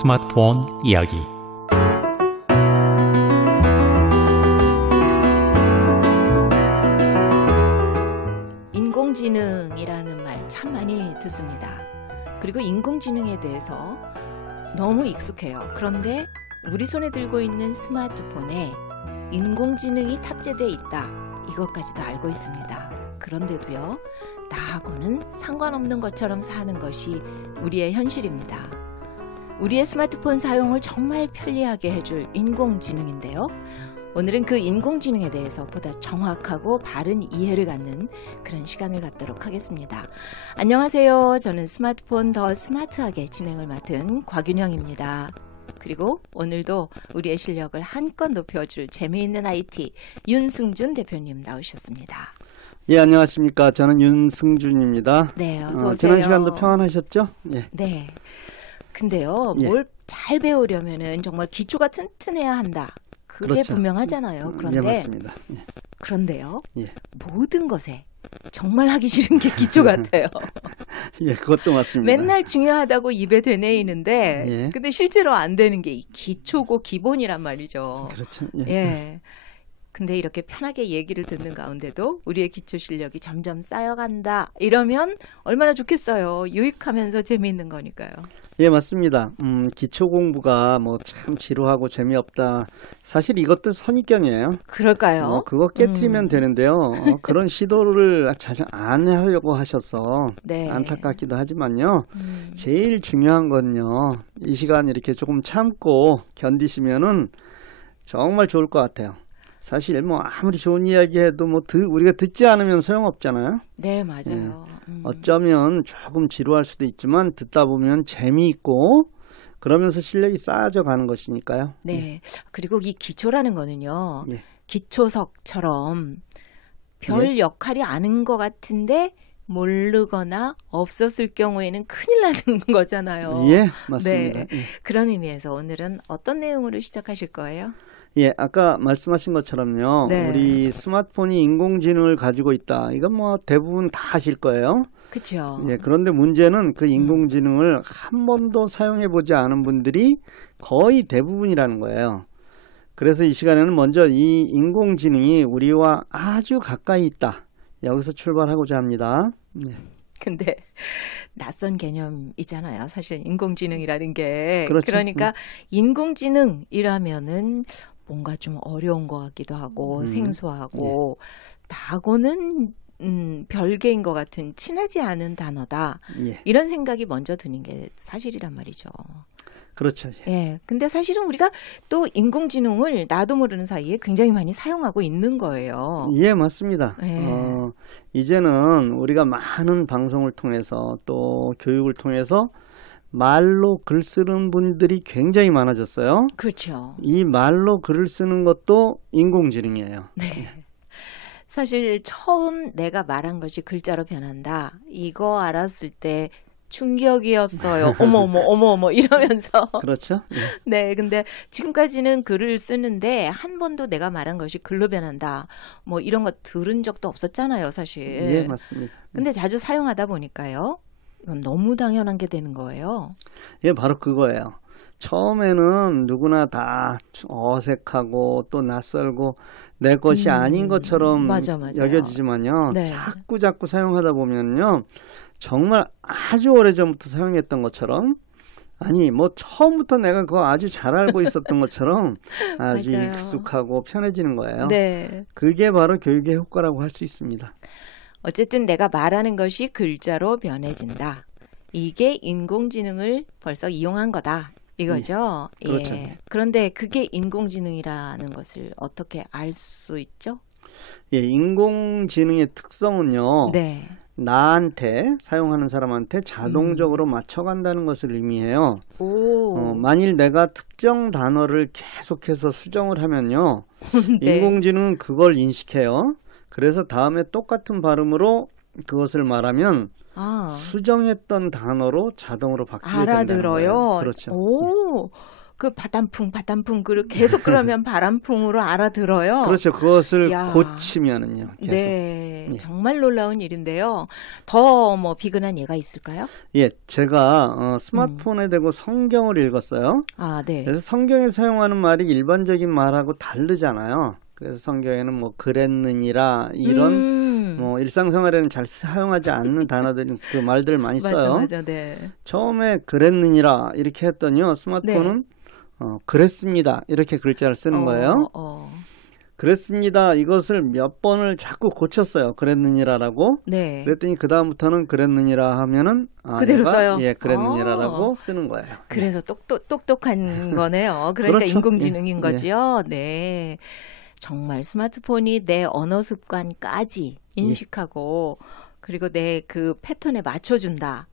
스마트폰 이야기. 인공지능이라는 말 참 많이 듣습니다. 그리고 인공지능에 대해서 너무 익숙해요. 그런데 우리 손에 들고 있는 스마트폰에 인공지능이 탑재되어 있다. 이것까지도 알고 있습니다. 그런데도요, 나하고는 상관없는 것처럼 사는 것이 우리의 현실입니다. 우리의 스마트폰 사용을 정말 편리하게 해줄 인공지능인데요. 오늘은 그 인공지능에 대해서 보다 정확하고 바른 이해를 갖는 그런 시간을 갖도록 하겠습니다. 안녕하세요. 저는 스마트폰 더 스마트하게 진행을 맡은 곽윤영입니다. 그리고 오늘도 우리의 실력을 한껏 높여줄 재미있는 IT 윤승준 대표님 나오셨습니다. 예, 안녕하십니까. 저는 윤승준입니다. 네, 어서 오세요. 지난 시간도 평안하셨죠? 예. 네. 근데요, 예. 뭘 잘 배우려면은 정말 기초가 튼튼해야 한다. 그게 그렇죠. 분명하잖아요. 그런데 예, 맞습니다. 예. 그런데요, 예. 모든 것에 정말 하기 싫은 게 기초 같아요. 예, 그것도 맞습니다. 맨날 중요하다고 입에 되뇌이는데, 예. 근데 실제로 안 되는 게 이 기초고 기본이란 말이죠. 그렇죠. 예. 예. 근데 이렇게 편하게 얘기를 듣는 가운데도 우리의 기초 실력이 점점 쌓여간다. 이러면 얼마나 좋겠어요. 유익하면서 재미있는 거니까요. 예, 맞습니다. 기초 공부가 뭐 참 지루하고 재미없다. 사실 이것도 선입견이에요. 그럴까요? 그거 깨트리면 되는데요. 그런 시도를 자주 안 하려고 하셔서 네. 안타깝기도 하지만요. 제일 중요한 건요. 이 시간 이렇게 조금 참고 견디시면은 정말 좋을 것 같아요. 사실 뭐 아무리 좋은 이야기해도 뭐 우리가 듣지 않으면 소용없잖아요. 네, 맞아요. 어쩌면 조금 지루할 수도 있지만 듣다 보면 재미있고 그러면서 실력이 쌓여져 가는 것이니까요. 네. 그리고 이 기초라는 거는요. 예. 기초석처럼 별 역할이 아닌 것 같은데 모르거나 없었을 경우에는 큰일 나는 거잖아요. 예, 맞습니다. 네. 그런 의미에서 오늘은 어떤 내용으로 시작하실 거예요? 예, 아까 말씀하신 것처럼요. 네. 우리 스마트폰이 인공지능을 가지고 있다. 이건 뭐 대부분 다 아실 거예요. 그렇죠. 예, 그런데 문제는 그 인공지능을 한 번도 사용해 보지 않은 분들이 거의 대부분이라는 거예요. 그래서 이 시간에는 먼저 이 인공지능이 우리와 아주 가까이 있다. 여기서 출발하고자 합니다. 예. 근데 낯선 개념이잖아요. 사실 인공지능이라는 게. 그렇죠. 그러니까 인공지능이라면은 뭔가 좀 어려운 것 같기도 하고 생소하고 나하고는 별개인 것 같은 친하지 않은 단어다. 예. 이런 생각이 먼저 드는 게 사실이란 말이죠. 그렇죠. 예. 예. 근데 사실은 우리가 또 인공지능을 나도 모르는 사이에 굉장히 많이 사용하고 있는 거예요. 예, 맞습니다. 예. 이제는 우리가 많은 방송을 통해서 또 교육을 통해서 말로 글 쓰는 분들이 굉장히 많아졌어요. 그렇죠. 이 말로 글을 쓰는 것도 인공지능이에요. 네. 사실 처음 내가 말한 것이 글자로 변한다. 이거 알았을 때 충격이었어요. 어머 이러면서. 그렇죠. 예. 네, 근데 지금까지는 글을 쓰는데 한 번도 내가 말한 것이 글로 변한다. 뭐 이런 거 들은 적도 없었잖아요, 사실. 예, 맞습니다. 근데 자주 사용하다 보니까요. 이건 너무 당연한 게 되는 거예요. 예, 바로 그거예요. 처음에는 누구나 다 어색하고 또 낯설고 내 것이 아닌 것처럼 맞아요. 여겨지지만요. 네. 자꾸 사용하다 보면요. 정말 아주 오래전부터 사용했던 것처럼 아니 뭐 처음부터 내가 그거 아주 잘 알고 있었던 것처럼 아주 맞아요. 익숙하고 편해지는 거예요. 네. 그게 바로 교육의 효과라고 할 수 있습니다. 어쨌든 내가 말하는 것이 글자로 변해진다. 이게 인공지능을 벌써 이용한 거다. 이거죠. 예. 그렇죠. 예. 그런데 그게 인공지능이라는 것을 어떻게 알 수 있죠? 예, 인공지능의 특성은요. 네. 나한테 사용하는 사람한테 자동적으로 맞춰간다는 것을 의미해요. 오. 만일 내가 특정 단어를 계속해서 수정을 하면요. 네. 인공지능은 그걸 인식해요. 그래서 다음에 똑같은 발음으로 그것을 말하면 수정했던 단어로 자동으로 바뀌게 된다는 알아들어요. 거예요. 그렇죠. 오. 그 바람풍 계속 그러면 바람풍으로 알아들어요. 그렇죠. 그것을 야. 고치면은요. 계속. 네, 예. 정말 놀라운 일인데요. 더 뭐 비근한 예가 있을까요? 예, 제가 스마트폰에 대고 성경을 읽었어요. 아, 네. 그래서 성경에 사용하는 말이 일반적인 말하고 다르잖아요. 그래서 성경에는 뭐 그랬느니라 이런 뭐 일상생활에는 잘 사용하지 않는 단어들이 그 말들 많이 써요. 맞아, 네. 처음에 그랬느니라 이렇게 했더니요. 스마트폰은 그랬습니다. 이렇게 글자를 쓰는 거예요. 그랬습니다. 이것을 몇 번을 자꾸 고쳤어요. 그랬느니라라고. 네. 그랬더니 그 다음부터는 그랬느니라 하면은 그대로 써요. 예, 그랬느니라라고 쓰는 거예요. 그래서 똑똑한 거네요. 그러니까 그렇죠. 인공지능인 예. 거지요. 네. 정말 스마트폰이 내 언어 습관까지 인식하고 그리고 내 그 패턴에 맞춰준다.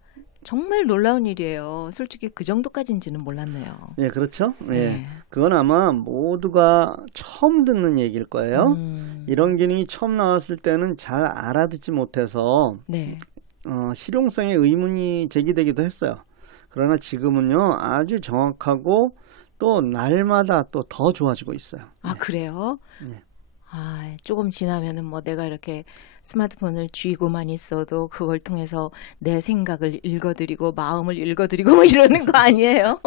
정말 놀라운 일이에요. 솔직히 그 정도까지인지는 몰랐네요. 예, 그렇죠. 예. 네. 그건 아마 모두가 처음 듣는 얘기일 거예요. 이런 기능이 처음 나왔을 때는 잘 알아듣지 못해서 네. 실용성에 의문이 제기되기도 했어요. 그러나 지금은요, 아주 정확하고 또 날마다 또 더 좋아지고 있어요. 아, 그래요? 네. 아, 조금 지나면은 뭐 내가 이렇게 스마트폰을 쥐고만 있어도 그걸 통해서 내 생각을 읽어드리고 마음을 읽어드리고 뭐 이러는 거 아니에요?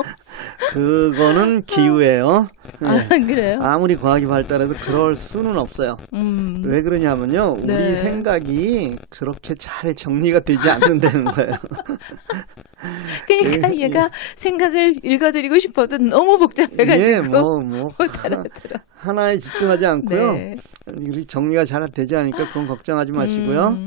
그거는 기우예요. 아, 그래요? 아무리 과학이 발달해도 그럴 수는 없어요. 왜 그러냐면요, 네. 우리 생각이 그렇게 잘 정리가 되지 않는다는 거예요. 그러니까 얘가 생각을 읽어드리고 싶어도 너무 복잡해가지고 예, 뭐 못 알아들어. 하나에 집중하지 않고요. 네. 정리가 잘 되지 않으니까 그건 걱정하지 마시고요.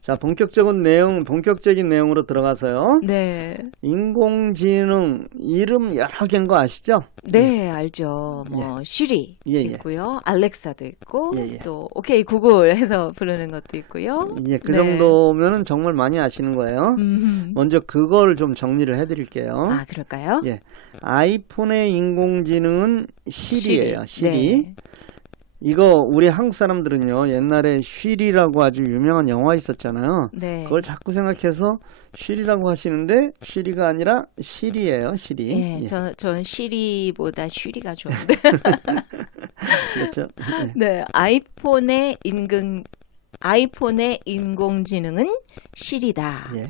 자, 본격적인 내용으로 들어가서요. 네. 인공지능 이름 여러 개인 거 아시죠? 네, 알죠. 뭐 시리 예, 예. 있고요, 알렉사도 있고, 예, 예. 또 오케이 구글 해서 부르는 것도 있고요. 예, 그 네. 정도면은 정말 많이 아시는 거예요. 먼저 그걸 좀 정리를 해드릴게요. 아, 그럴까요? 예, 아이폰의 인공지능은 시리예요. 시리. 네. 이거 우리 한국 사람들은요, 옛날에 쉬리라고 아주 유명한 영화 있었잖아요. 네. 그걸 자꾸 생각해서 쉬리라고 하시는데 쉬리가 아니라 시리예요. 시리. 예, 예. 전 시리보다 쉬리가 좋은데. 그렇죠. 예. 네, 아이폰의 인공지능은 시리다. 예.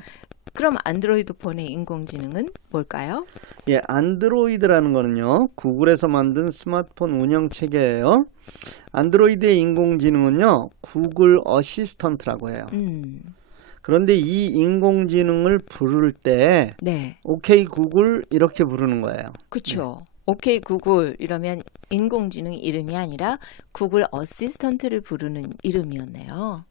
그럼 안드로이드 폰의 인공지능은 뭘까요? 예, 안드로이드라는 거는요, 구글에서 만든 스마트폰 운영 체계예요. 안드로이드의 인공지능은요, 구글 어시스턴트라고 해요. 그런데 이 인공지능을 부를 때, 네. 오케이 구글 이렇게 부르는 거예요. 그렇죠. 오케이 구글 이러면 인공지능 이름이 아니라 구글 어시스턴트를 부르는 이름이었네요.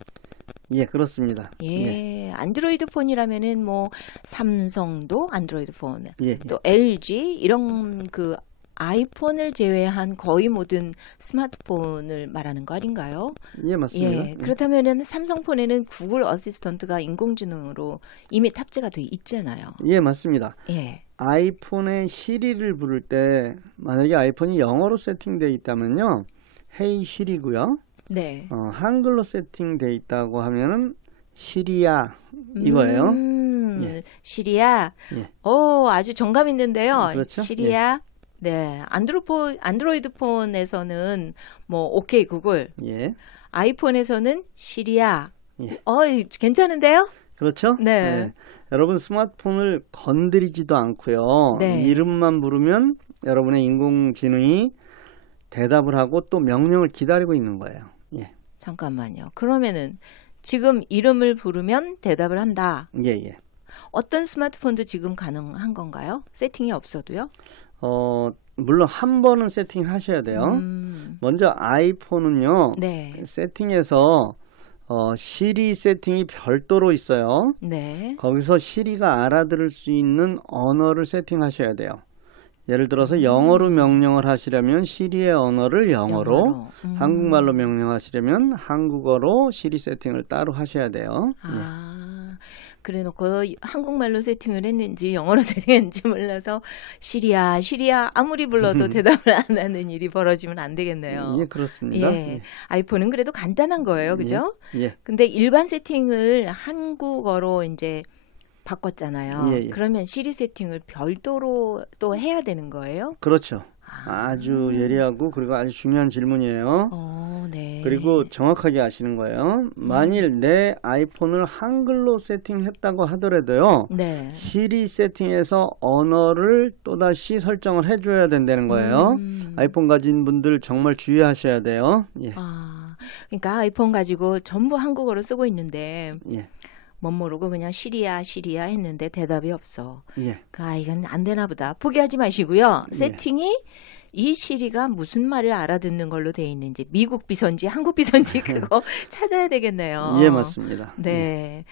예, 그렇습니다. 예, 안드로이드 폰이라면은 뭐 삼성도 안드로이드 폰, 예, 또 LG 이런 그 아이폰을 제외한 거의 모든 스마트폰을 말하는 거 아닌가요? 예, 맞습니다. 예, 그렇다면은 삼성폰에는 구글 어시스턴트가 인공지능으로 이미 탑재가 돼 있잖아요. 예, 맞습니다. 예. 아이폰의 시리를 부를 때 만약에 아이폰이 영어로 세팅되어 있다면요, 헤이 시리고요. 네. 한글로 세팅되어 있다고 하면은 시리야 이거예요. 예. 시리야. 예. 오, 아주 정감 있는데요. 그렇죠? 시리야. 네. 안드로이드 폰에서는 뭐 오케이 구글. 예. 아이폰에서는 시리야. 예. 괜찮은데요? 그렇죠? 네. 여러분 스마트폰을 건드리지도 않고요. 네. 이름만 부르면 여러분의 인공지능이 대답을 하고 또 명령을 기다리고 있는 거예요. 예. 잠깐만요. 그러면은 지금 이름을 부르면 대답을 한다. 예, 예. 어떤 스마트폰도 지금 가능한 건가요? 세팅이 없어도요? 물론 한 번은 세팅하셔야 돼요. 먼저 아이폰은요. 네. 세팅에서 시리 세팅이 별도로 있어요. 네. 거기서 시리가 알아들을 수 있는 언어를 세팅하셔야 돼요. 예를 들어서 영어로 명령을 하시려면 시리의 언어를 영어로. 한국말로 명령하시려면 한국어로 시리 세팅을 따로 하셔야 돼요. 아, 그래 놓고 한국말로 세팅을 했는지 영어로 세팅했는지 몰라서 시리야 아무리 불러도 대답을 안 하는 일이 벌어지면 안 되겠네요. 예, 그렇습니다. 예. 예. 아이폰은 그래도 간단한 거예요. 그죠? 예. 근데 일반 세팅을 한국어로 이제 바꿨잖아요. 예, 예. 그러면 시리 세팅을 별도로 또 해야 되는 거예요? 그렇죠. 아주 예리하고 그리고 아주 중요한 질문이에요. 네. 그리고 정확하게 아시는 거예요. 만일 내 아이폰을 한글로 세팅했다고 하더라도요. 네. 시리 세팅해서 언어를 또다시 설정을 해줘야 된다는 거예요. 아이폰 가진 분들 정말 주의하셔야 돼요. 예. 그러니까 아이폰 가지고 전부 한국어로 쓰고 있는데 예. 못 모르고 그냥 시리아 했는데 대답이 없어. 예. 이건 안 되나 보다. 포기하지 마시고요. 세팅이 이 시리가 무슨 말을 알아듣는 걸로 돼 있는지 미국 비선지 한국 비선지 그거 찾아야 되겠네요. 예, 맞습니다. 네. 예.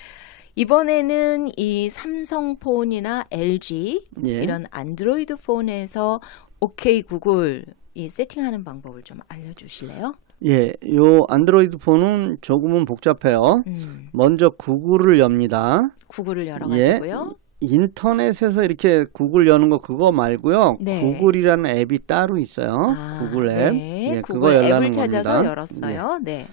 이번에는 이 삼성폰이나 LG 이런 안드로이드 폰에서 오케이 구글 이 세팅하는 방법을 좀 알려주실래요? 예, 요 안드로이드 폰은 조금은 복잡해요. 먼저 구글을 엽니다. 구글을 열어가지고요. 인터넷에서 이렇게 구글 여는 거 그거 말고요. 네. 구글이라는 앱이 따로 있어요. 구글 앱. 네. 예, 구글 그거 열라는 앱을 찾아서 겁니다. 열었어요. 네.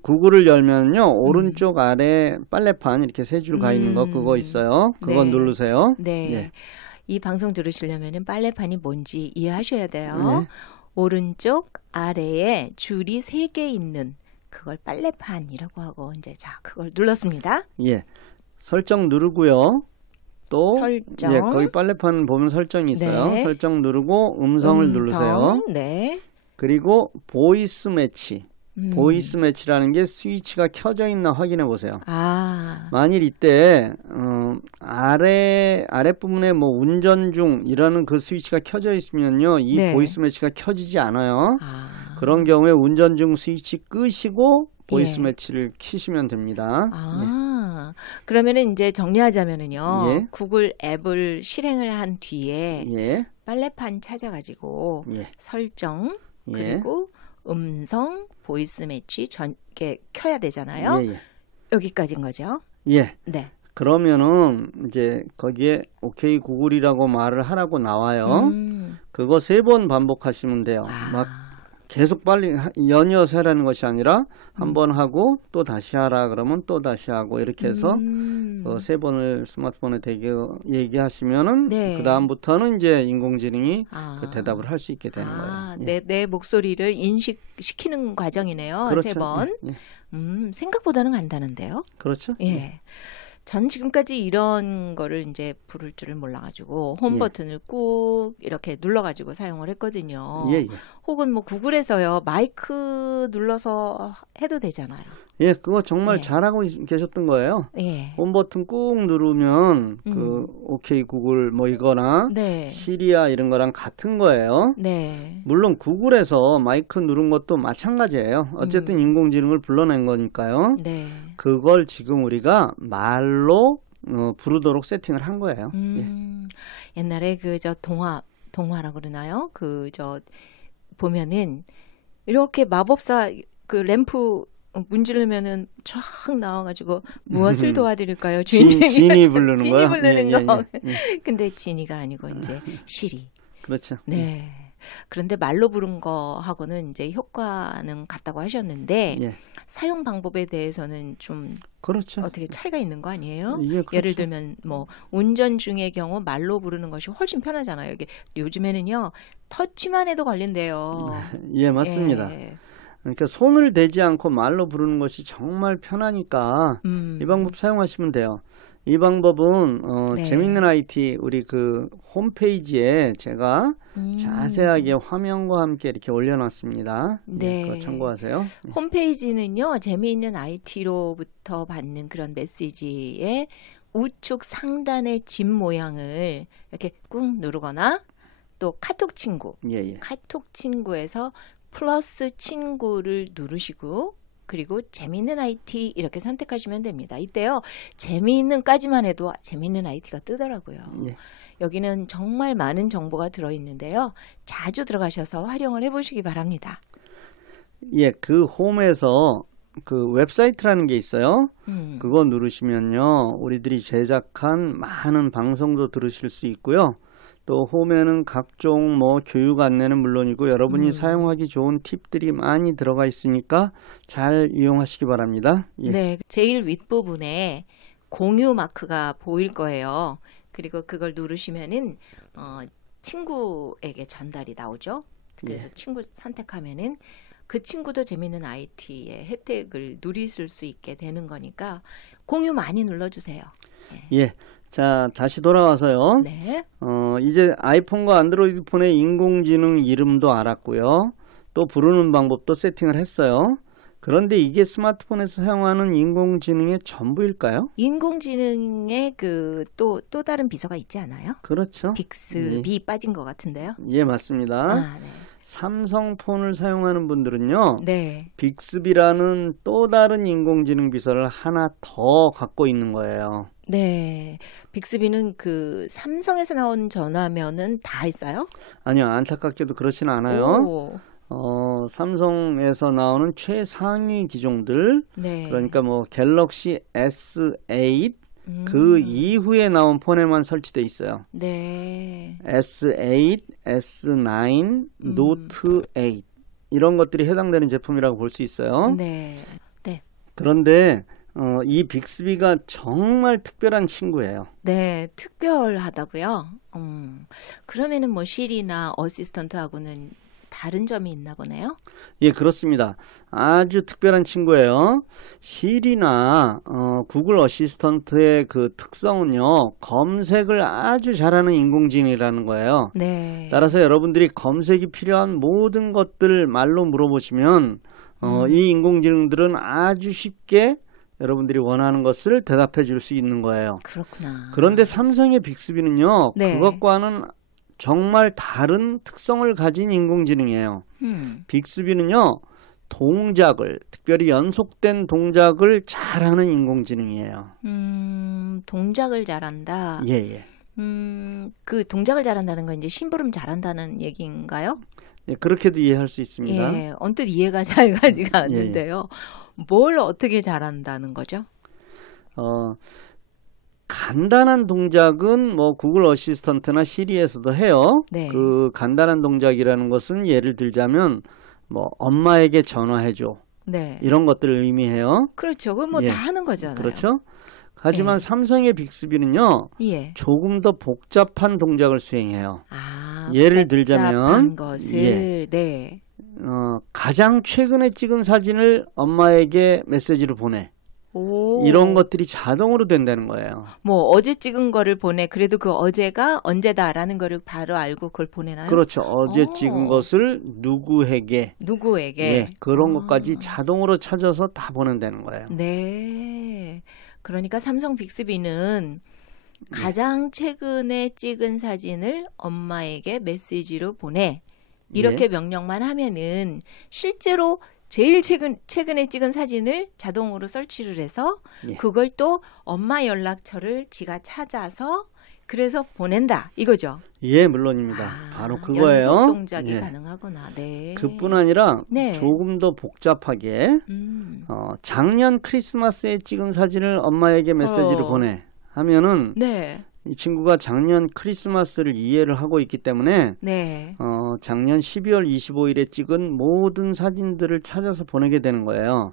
구글을 열면요. 오른쪽 아래 빨래판 이렇게 세 줄 가 있는 거 그거 있어요. 그거 네. 누르세요. 네. 예. 이 방송 들으시려면 빨래판이 뭔지 이해하셔야 돼요. 네. 오른쪽 아래에 줄이 3개 있는 그걸 빨래판이라고 하고 이제 그걸 눌렀습니다. 예. 설정 누르고요. 또 설정. 예, 거기 빨래판 보면 설정이 있어요. 네. 설정 누르고 음성을 누르세요. 네. 그리고 보이스 매치. 보이스 매치라는 게 스위치가 켜져 있나 확인해 보세요. 만일 이때 아랫부분에 뭐 운전 중 이라는 그 스위치가 켜져 있으면요. 이 네. 보이스 매치가 켜지지 않아요. 그런 경우에 운전 중 스위치 끄시고 보이스 매치를 키시면 됩니다. 그러면은 이제 정리하자면은요. 예. 구글 앱을 실행을 한 뒤에 예. 빨래판 찾아가지고 예. 설정 예. 그리고 음성 보이스 매치 이렇게 켜야 되잖아요. 예. 여기까지인 거죠. 예. 네. 그러면은 이제 거기에 오케이 구글이라고 말을 하라고 나와요. 그거 3번 반복하시면 돼요. 막 계속 빨리 연이어서 하라는 것이 아니라 한 번 하고 또 다시 하라 그러면 또 다시 하고 이렇게 해서 3번을 스마트폰에 얘기하시면은 네. 그 다음부터는 이제 인공지능이 그 대답을 할 수 있게 되는 거예요. 예. 내 목소리를 인식시키는 과정이네요. 그렇죠. 3번. 예. 생각보다는 간단한데요. 그렇죠. 예. 전 지금까지 이런 거를 이제 부를 줄을 몰라가지고 홈 버튼을 꾹 이렇게 눌러가지고 사용을 했거든요. 예. 혹은 뭐 구글에서요 마이크 눌러서 해도 되잖아요. 예, 그거 정말 예. 잘하고 계셨던 거예요. 예. 홈 버튼 꾹 누르면 그 오케이 구글 뭐 이거나 네. 시리아 이런 거랑 같은 거예요. 네. 물론 구글에서 마이크 누른 것도 마찬가지예요. 어쨌든 인공지능을 불러낸 거니까요. 네. 그걸 지금 우리가 말로 부르도록 세팅을 한 거예요. 옛날에 그 동화라고 그러나요? 보면은 이렇게 마법사 그 램프 문지르면은 쫙 나와가지고 무엇을 도와드릴까요? 지니 부르는 지니 거요? 부르는 거. 예. 근데 지니가 아니고 이제 시리. 그렇죠. 네. 그런데 말로 부른 거하고는 이제 효과는 같다고 하셨는데 예. 사용 방법에 대해서는 좀 그렇죠. 어떻게 차이가 있는 거 아니에요? 예, 그렇죠. 예를 들면 뭐 운전 중의 경우 말로 부르는 것이 훨씬 편하잖아요. 이게 요즘에는요 터치만 해도 걸린대요. 예, 맞습니다. 예. 그러니까 손을 대지 않고 말로 부르는 것이 정말 편하니까 이 방법 사용하시면 돼요. 이 방법은 네. 재밌는 IT 우리 그 홈페이지에 제가 자세하게 화면과 함께 이렇게 올려놨습니다. 네. 그거 참고하세요. 홈페이지는요 재미있는 IT로부터 받는 그런 메시지의 우측 상단의 집 모양을 이렇게 꾹 누르거나 또 카톡 친구, 카톡 친구에서 플러스 친구를 누르시고 그리고 재미있는 IT 이렇게 선택하시면 됩니다. 이때요. 재미있는까지만 해도 재미있는 IT가 뜨더라고요. 예. 여기는 정말 많은 정보가 들어있는데요. 자주 들어가셔서 활용을 해보시기 바랍니다. 예, 그 홈에서 그 웹사이트라는 게 있어요. 그거 누르시면요. 우리들이 제작한 많은 방송도 들으실 수 있고요. 또 홈에는 각종 뭐 교육 안내는 물론이고 여러분이 사용하기 좋은 팁들이 많이 들어가 있으니까 잘 이용하시기 바랍니다. 예. 네, 제일 윗부분에 공유 마크가 보일 거예요. 그리고 그걸 누르시면은 친구에게 전달이 나오죠. 그래서 친구 선택하면은 그 친구도 재미있는 IT의 혜택을 누리실 수 있게 되는 거니까 공유 많이 눌러주세요. 예. 자, 다시 돌아와서요. 네. 이제 아이폰과 안드로이드 폰의 인공지능 이름도 알았고요. 또 부르는 방법도 세팅을 했어요. 그런데 이게 스마트폰에서 사용하는 인공지능의 전부일까요? 인공지능의 그 또 다른 비서가 있지 않아요? 그렇죠. 빅스비 빠진 것 같은데요. 예, 맞습니다. 아, 네. 삼성폰을 사용하는 분들은요. 네. 빅스비라는 또 다른 인공지능 비서를 하나 더 갖고 있는 거예요. 네. 빅스비는 그 삼성에서 나온 전화면은 다 있어요? 아니요, 안타깝게도 그렇진 않아요. 오. 삼성에서 나오는 최상위 기종들, 네. 그러니까 뭐 갤럭시 S8 그 이후에 나온 폰에만 설치돼 있어요. 네. S8, S9, 노트 8 이런 것들이 해당되는 제품이라고 볼 수 있어요. 네. 네. 그런데 이 빅스비가 정말 특별한 친구예요. 네, 특별하다고요? 그러면은 뭐 시리나 어시스턴트하고는 다른 점이 있나 보네요. 예, 그렇습니다. 아주 특별한 친구예요. 시리나 구글 어시스턴트의 그 특성은요, 검색을 아주 잘하는 인공지능이라는 거예요. 네. 따라서 여러분들이 검색이 필요한 모든 것들 말로 물어보시면 이 인공지능들은 아주 쉽게 여러분들이 원하는 것을 대답해 줄 수 있는 거예요. 그렇구나. 그런데 삼성의 빅스비는요, 네. 그것과는 정말 다른 특성을 가진 인공지능이에요. 빅스비는요, 동작을, 특별히 연속된 동작을 잘하는 인공지능이에요. 동작을 잘한다. 예, 예. 그 동작을 잘한다는 건 이제 심부름 잘한다는 얘기인가요? 예, 그렇게도 이해할 수 있습니다. 예, 언뜻 이해가 잘 가지가 않는데요. 뭘 어떻게 잘한다는 거죠? 간단한 동작은 뭐 구글 어시스턴트나 시리에서도 해요. 네. 그 간단한 동작이라는 것은 예를 들자면 뭐 엄마에게 전화해줘. 네. 이런 것들을 의미해요. 그렇죠. 그건 뭐 다 하는 거잖아요. 그렇죠. 하지만 삼성의 빅스비는요. 예. 조금 더 복잡한 동작을 수행해요. 아, 예를 복잡한 들자면 것을 네. 가장 최근에 찍은 사진을 엄마에게 메시지로 보내. 오. 이런 것들이 자동으로 된다는 거예요. 뭐 어제 찍은 거를 보내. 그래도 그 어제가 언제다라는 거를 바로 알고 그걸 보내나요? 그렇죠. 어제 찍은 것을 누구에게 예, 그런 것까지 자동으로 찾아서 다 보낸다는 거예요. 네. 그러니까 삼성 빅스비는 가장 최근에 찍은 사진을 엄마에게 메시지로 보내. 이렇게 명령만 하면은 실제로 제일 최근에 찍은 사진을 자동으로 설치를 해서 그걸 또 엄마 연락처를 지가 찾아서 그래서 보낸다 이거죠. 예, 물론입니다. 바로 그거예요. 연속 동작이 가능하구나. 네. 그뿐 아니라 조금 더 복잡하게 작년 크리스마스에 찍은 사진을 엄마에게 메시지를 보내 하면은 이 친구가 작년 크리스마스를 이해를 하고 있기 때문에 작년 12월 25일에 찍은 모든 사진들을 찾아서 보내게 되는 거예요.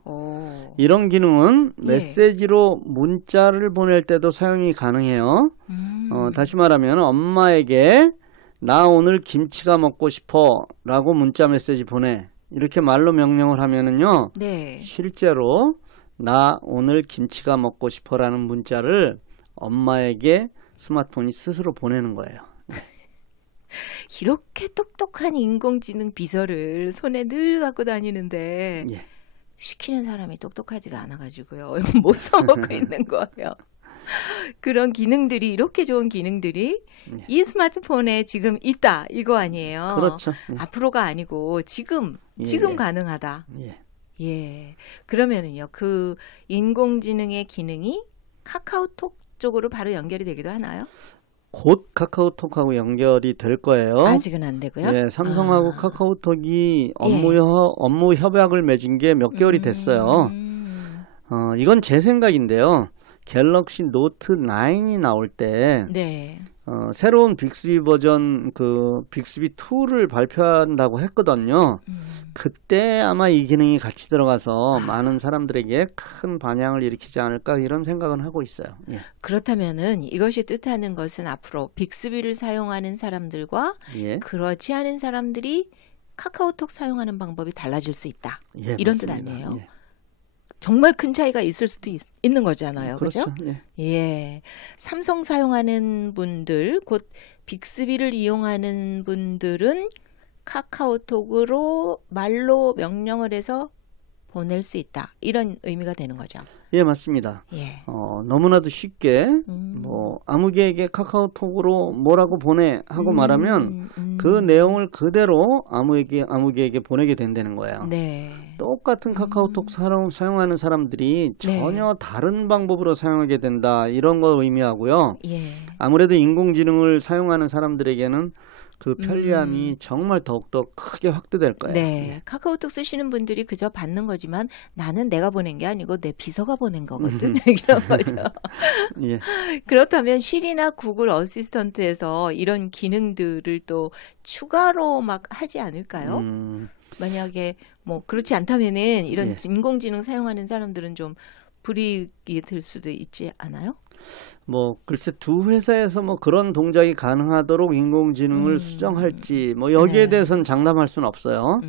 이런 기능은 메시지로 문자를 보낼 때도 사용이 가능해요. 다시 말하면 엄마에게 나 오늘 김치가 먹고 싶어 라고 문자 메시지 보내. 이렇게 말로 명령을 하면은요. 실제로 나 오늘 김치가 먹고 싶어 라는 문자를 엄마에게 스마트폰이 스스로 보내는 거예요. 이렇게 똑똑한 인공지능 비서를 손에 늘 갖고 다니는데 시키는 사람이 똑똑하지가 않아가지고요. 못 써먹고 있는 거예요. 그런 기능들이 이렇게 좋은 기능들이 이 스마트폰에 지금 있다 이거 아니에요. 그렇죠. 앞으로가 아니고 지금 가능하다. 예. 그러면은요 그 인공지능의 기능이 카카오톡 쪽으로 바로 연결이 되기도 하나요? 곧 카카오톡하고 연결이 될 거예요. 아직은 안 되고요. 네, 삼성하고 카카오톡이 업무 협약을 맺은 게 몇 개월이 됐어요. 이건 제 생각인데요. 갤럭시 노트 9이 나올 때 새로운 빅스비 버전 그 빅스비 2를 발표한다고 했거든요. 그때 아마 이 기능이 같이 들어가서 많은 사람들에게 큰 반향을 일으키지 않을까 이런 생각은 하고 있어요. 예. 그렇다면은 이것이 뜻하는 것은 앞으로 빅스비를 사용하는 사람들과 예. 그렇지 않은 사람들이 카카오톡 사용하는 방법이 달라질 수 있다. 예, 이런 맞습니다. 뜻 아니에요? 예. 정말 큰 차이가 있을 수도 있는 거잖아요. 그렇죠? 예. 예. 삼성 사용하는 분들, 곧 빅스비를 이용하는 분들은 카카오톡으로 말로 명령을 해서 보낼 수 있다. 이런 의미가 되는 거죠. 예, 맞습니다. 예. 너무나도 쉽게 뭐 아무개에게 카카오톡으로 뭐라고 보내 하고 말하면 그 내용을 그대로 아무개에게 보내게 된다는 거예요. 네. 똑같은 카카오톡 사용하는 사람들이 네. 전혀 다른 방법으로 사용하게 된다. 이런 걸 의미하고요. 예. 아무래도 인공지능을 사용하는 사람들에게는 그 편리함이 정말 더욱더 크게 확대될 거예요. 네. 카카오톡 쓰시는 분들이 그저 받는 거지만 나는 내가 보낸 게 아니고 내 비서가 보낸 거거든. 이런 거죠. 예. 그렇다면 시리나 구글 어시스턴트에서 이런 기능들을 또 추가로 막 하지 않을까요? 만약에 뭐 그렇지 않다면은 이런 예. 인공지능 사용하는 사람들은 좀 불이익이 될 수도 있지 않아요? 뭐 글쎄 두 회사에서 뭐 그런 동작이 가능하도록 인공지능을 수정할지 뭐 여기에 네. 대해서는 장담할 수는 없어요.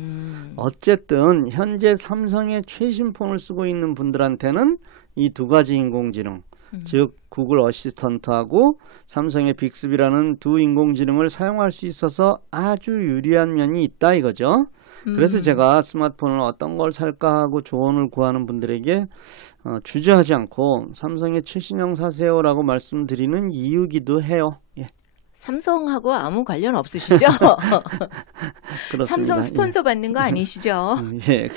어쨌든 현재 삼성의 최신 폰을 쓰고 있는 분들한테는 이 두 가지 인공지능, 즉 구글 어시스턴트하고 삼성의 빅스비라는 두 인공지능을 사용할 수 있어서 아주 유리한 면이 있다 이거죠. 그래서 제가 스마트폰을 어떤 걸 살까 하고 조언을 구하는 분들에게 주저하지 않고 삼성의 최신형 사세요라고 말씀드리는 이유기도 해요. 예. 삼성하고 아무 관련 없으시죠? 그렇습니다. 삼성 스폰서 받는 거 아니시죠? 예,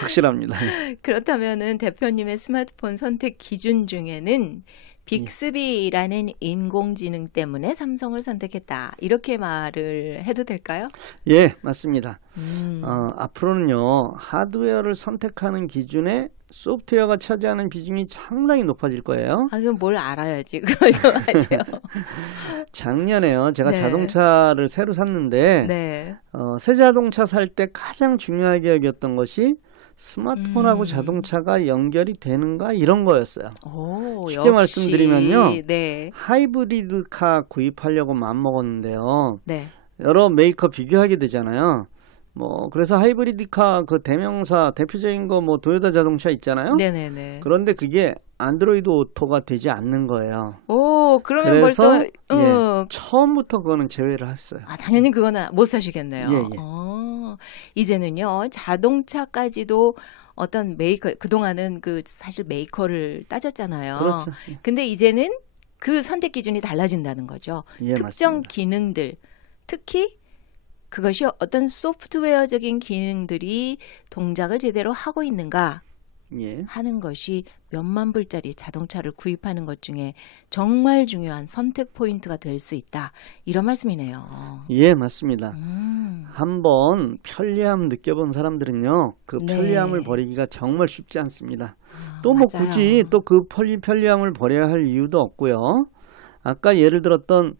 확실합니다. 그렇다면은 대표님의 스마트폰 선택 기준 중에는 빅스비라는 인공지능 때문에 삼성을 선택했다. 이렇게 말을 해도 될까요? 예, 맞습니다. 앞으로는요, 하드웨어를 선택하는 기준에 소프트웨어가 차지하는 비중이 상당히 높아질 거예요. 아, 그럼 뭘 알아야지. 그걸 하죠. 작년에요, 제가 네. 자동차를 새로 샀는데, 네. 새 자동차 살 때 가장 중요하게 여겼던 것이 스마트폰하고 자동차가 연결이 되는가 이런 거였어요. 오, 쉽게 역시. 말씀드리면요. 네. 하이브리드카 구입하려고 마음먹었는데요. 네. 여러 메이커 비교하게 되잖아요. 뭐 그래서 하이브리드카 그 대명사 대표적인 거 뭐 도요타 자동차 있잖아요. 네네네. 그런데 그게 안드로이드 오토가 되지 않는 거예요. 오, 그러면 그래서 벌써 처음부터 그거는 제외를 했어요. 아, 당연히 그거는 못 사시겠네요. 예, 예. 이제는요, 자동차까지도 어떤 메이커, 그동안은 그 사실 메이커를 따졌잖아요. 그렇죠. 예. 근데 이제는 그 선택 기준이 달라진다는 거죠. 예, 특정 맞습니다. 기능들, 특히 그것이 어떤 소프트웨어적인 기능들이 동작을 제대로 하고 있는가 예. 하는 것이 몇만 불짜리 자동차를 구입하는 것 중에 정말 중요한 선택 포인트가 될 수 있다. 이런 말씀이네요. 예, 맞습니다. 음. 한번 편리함 느껴본 사람들은요, 그 네. 편리함을 버리기가 정말 쉽지 않습니다. 또 뭐 맞아요. 굳이 또 그 편리함을 버려야 할 이유도 없고요. 아까 예를 들었던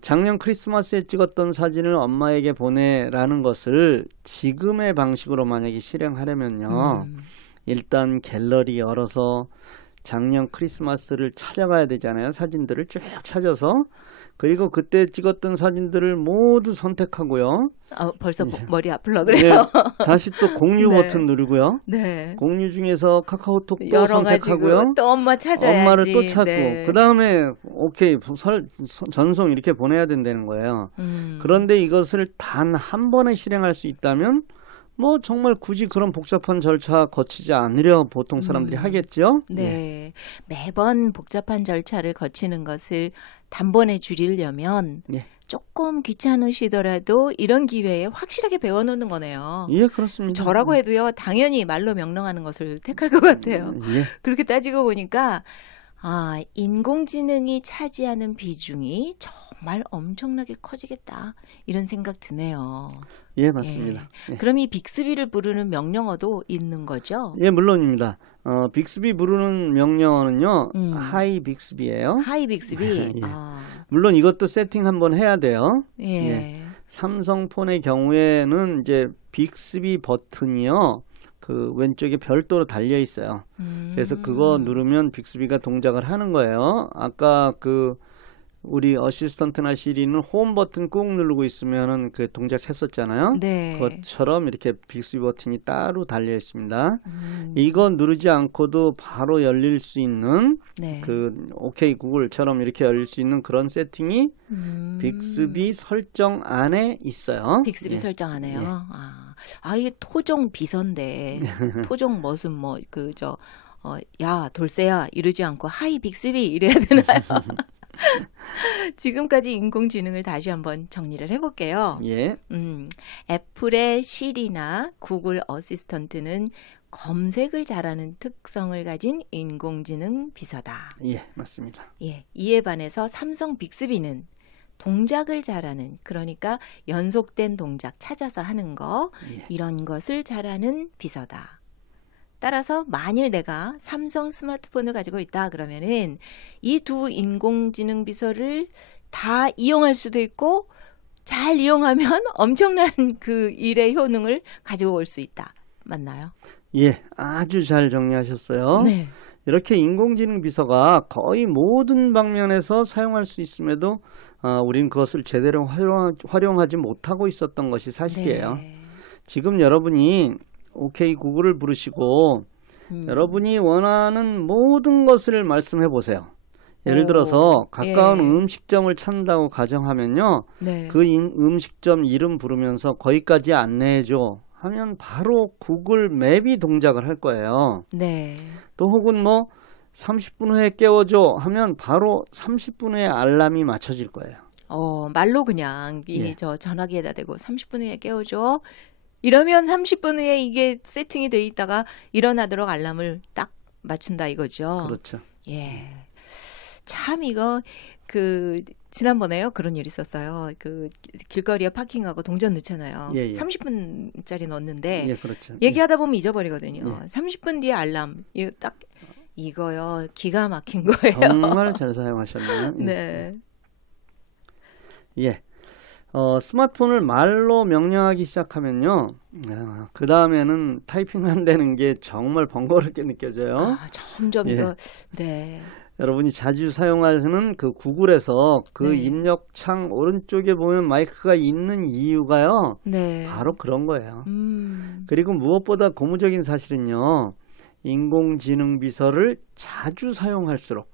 작년 크리스마스에 찍었던 사진을 엄마에게 보내라는 것을 지금의 방식으로 만약에 실행하려면요. 일단 갤러리 열어서 작년 크리스마스를 찾아가야 되잖아요. 사진들을 쭉 찾아서. 그리고 그때 찍었던 사진들을 모두 선택하고요. 벌써 머리 아플라 그래요. 네, 다시 또 공유 네. 버튼 누르고요. 네. 공유 중에서 카카오톡도 여러 가지고 선택하고요. 또 엄마 찾아야지. 엄마를 또 찾고 네. 그 다음에 오케이 전송 이렇게 보내야 된다는 거예요. 그런데 이것을 단 한 번에 실행할 수 있다면 뭐 정말 굳이 그런 복잡한 절차 거치지 않으려 보통 사람들이 하겠죠. 네. 매번 복잡한 절차를 거치는 것을 단번에 줄이려면 예. 조금 귀찮으시더라도 이런 기회에 확실하게 배워놓는 거네요. 예, 그렇습니다. 저라고 해도요, 당연히 말로 명령하는 것을 택할 것 같아요. 예. 그렇게 따지고 보니까 인공지능이 차지하는 비중이 정말 엄청나게 커지겠다. 이런 생각 드네요. 예, 맞습니다. 예. 그럼 이 빅스비를 부르는 명령어도 있는 거죠? 예, 물론입니다. 빅스비 부르는 명령어는요, 하이 빅스비예요. 하이 빅스비. 예. 물론 이것도 세팅 한번 해야 돼요. 예. 예. 삼성폰의 경우에는 이제 빅스비 버튼이요. 그 왼쪽에 별도로 달려 있어요. 그래서 그거 누르면 빅스비가 동작을 하는 거예요. 아까 그 우리 어시스턴트나 시리는 홈 버튼 꾹 누르고 있으면은 그 동작했었잖아요. 네. 그것처럼 이렇게 빅스비 버튼이 따로 달려 있습니다. 이거 누르지 않고도 바로 열릴 수 있는 네. 그 OK 구글처럼 이렇게 열릴 수 있는 그런 세팅이 빅스비 설정 안에 있어요. 빅스비 예. 설정 하네요. 예. 이게 토종 비서인데 토종 무슨 뭐 야 돌쇠야 이러지 않고 하이 빅스비 이래야 되나요? 지금까지 인공지능을 다시 한번 정리를 해볼게요. 예. 애플의 시리나 구글 어시스턴트는 검색을 잘하는 특성을 가진 인공지능 비서다. 예, 맞습니다. 예, 이에 반해서 삼성 빅스비는 동작을 잘하는, 그러니까 연속된 동작 찾아서 하는 거, 예. 이런 것을 잘하는 비서다. 따라서 만일 내가 삼성 스마트폰을 가지고 있다 그러면은 이 두 인공지능 비서를 다 이용할 수도 있고 잘 이용하면 엄청난 그 일의 효능을 가지고 올 수 있다. 맞나요? 예, 아주 잘 정리하셨어요. 네. 이렇게 인공지능 비서가 거의 모든 방면에서 사용할 수 있음에도 우린 그것을 제대로 활용하지 못하고 있었던 것이 사실이에요. 네. 지금 여러분이 OK 구글을 부르시고 여러분이 원하는 모든 것을 말씀해 보세요. 예를 들어서 가까운 예. 음식점을 찾는다고 가정하면요. 네. 그 음식점 이름 부르면서 거기까지 안내해줘 하면 바로 구글 맵이 동작을 할 거예요. 네. 또 혹은 뭐 30분 후에 깨워줘 하면 바로 30분 후에 알람이 맞춰질 거예요. 말로 그냥 예. 전화기에다 대고 30분 후에 깨워줘. 이러면 30분 후에 이게 세팅이 돼 있다가 일어나도록 알람을 딱 맞춘다 이거죠. 그렇죠. 예. 참 이거 지난번에요 그런 일 있었어요. 그 길거리에 파킹하고 동전 넣잖아요. 예, 예. 30분짜리 넣었는데 예, 그렇죠. 얘기하다 보면 잊어버리거든요. 예. 30분 뒤에 알람 이거요 기가 막힌 거예요. 정말 잘 사용하셨네요. 예. 네. 예. 스마트폰을 말로 명령하기 시작하면요. 그 다음에는 타이핑 한다는 게 정말 번거롭게 느껴져요. 점점 예. 이거 네. 여러분이 자주 사용하시는 그 구글에서 그 네. 입력창 오른쪽에 보면 마이크가 있는 이유가요. 네. 바로 그런 거예요. 음. 그리고 무엇보다 고무적인 사실은요. 인공지능 비서를 자주 사용할수록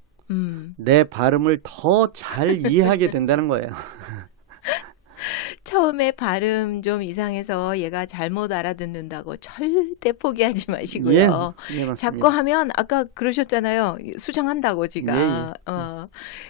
내 발음을 더 잘 이해하게 된다는 거예요. 처음에 발음 좀 이상해서 얘가 잘못 알아듣는다고 절대 포기하지 마시고요. 예, 맞습니다. 자꾸 하면 아까 그러셨잖아요. 수정한다고 지가.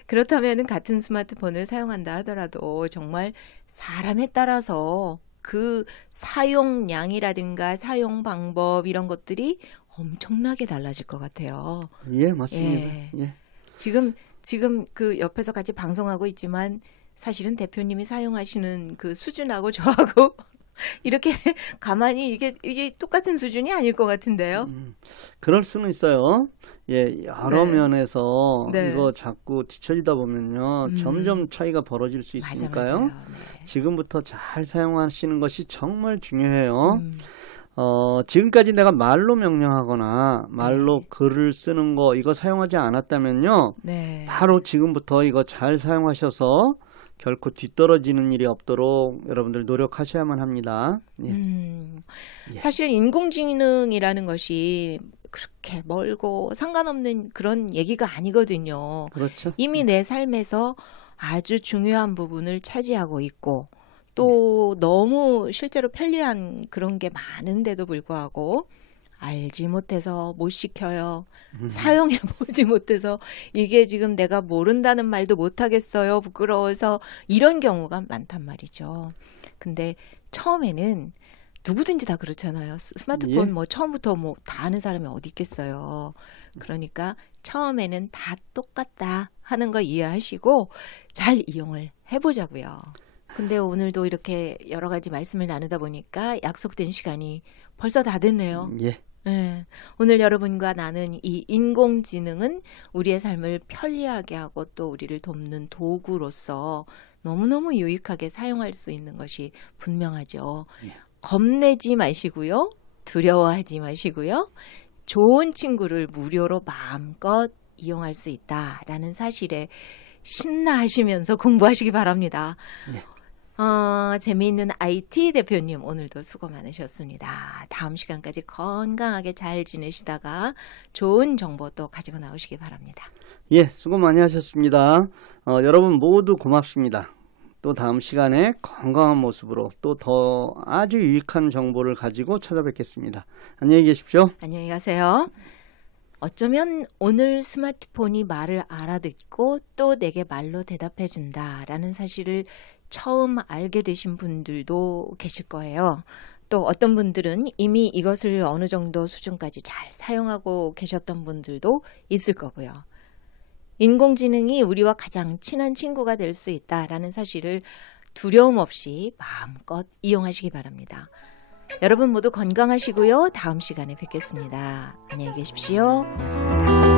그렇다면은 같은 스마트폰을 사용한다 하더라도 정말 사람에 따라서 그 사용량이라든가 사용 방법 이런 것들이 엄청나게 달라질 것 같아요. 예, 맞습니다. 예. 예. 지금 그 옆에서 같이 방송하고 있지만 사실은 대표님이 사용하시는 그 수준하고 저하고 이렇게 가만히 이게 똑같은 수준이 아닐 것 같은데요. 그럴 수는 있어요. 예, 여러 네. 면에서 네. 이거 자꾸 뒤처지다 보면요. 점점 차이가 벌어질 수 있으니까요. 맞아요. 네. 지금부터 잘 사용하시는 것이 정말 중요해요. 지금까지 내가 말로 명령하거나 말로 글을 쓰는 거 이거 사용하지 않았다면요. 네. 바로 지금부터 이거 잘 사용하셔서 결코 뒤떨어지는 일이 없도록 여러분들 노력하셔야만 합니다. 예. 사실 인공지능이라는 것이 그렇게 멀고 상관없는 그런 얘기가 아니거든요. 그렇죠. 이미 내 삶에서 아주 중요한 부분을 차지하고 있고 또 너무 실제로 편리한 그런 게 많은데도 불구하고 알지 못해서 못 시켜요. 사용해 보지 못해서 이게 지금 내가 모른다는 말도 못 하겠어요. 부끄러워서 이런 경우가 많단 말이죠. 근데 처음에는 누구든지 다 그렇잖아요. 스마트폰 예. 뭐 처음부터 뭐 다 아는 사람이 어디 있겠어요. 그러니까 처음에는 다 똑같다 하는 거 이해하시고 잘 이용을 해보자고요. 근데 오늘도 이렇게 여러 가지 말씀을 나누다 보니까 약속된 시간이 벌써 다 됐네요. 예. 네, 오늘 여러분과 나눈 이 인공지능은 우리의 삶을 편리하게 하고 또 우리를 돕는 도구로서 너무너무 유익하게 사용할 수 있는 것이 분명하죠. 겁내지 마시고요. 두려워하지 마시고요. 좋은 친구를 무료로 마음껏 이용할 수 있다라는 사실에 신나하시면서 공부하시기 바랍니다. 네. 재미있는 IT 대표님 오늘도 수고 많으셨습니다. 다음 시간까지 건강하게 잘 지내시다가 좋은 정보 또 가지고 나오시기 바랍니다. 예, 수고 많이 하셨습니다. 여러분 모두 고맙습니다. 또 다음 시간에 건강한 모습으로 또 더 아주 유익한 정보를 가지고 찾아뵙겠습니다. 안녕히 계십시오. 안녕히 가세요. 어쩌면 오늘 스마트폰이 말을 알아듣고 또 내게 말로 대답해 준다라는 사실을 처음 알게 되신 분들도 계실 거예요. 또 어떤 분들은 이미 이것을 어느 정도 수준까지 잘 사용하고 계셨던 분들도 있을 거고요. 인공지능이 우리와 가장 친한 친구가 될 수 있다라는 사실을 두려움 없이 마음껏 이용하시기 바랍니다. 여러분 모두 건강하시고요. 다음 시간에 뵙겠습니다. 안녕히 계십시오. 고맙습니다.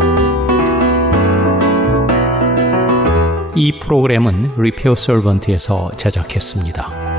이 프로그램은 리페어 솔번트에서 제작했습니다.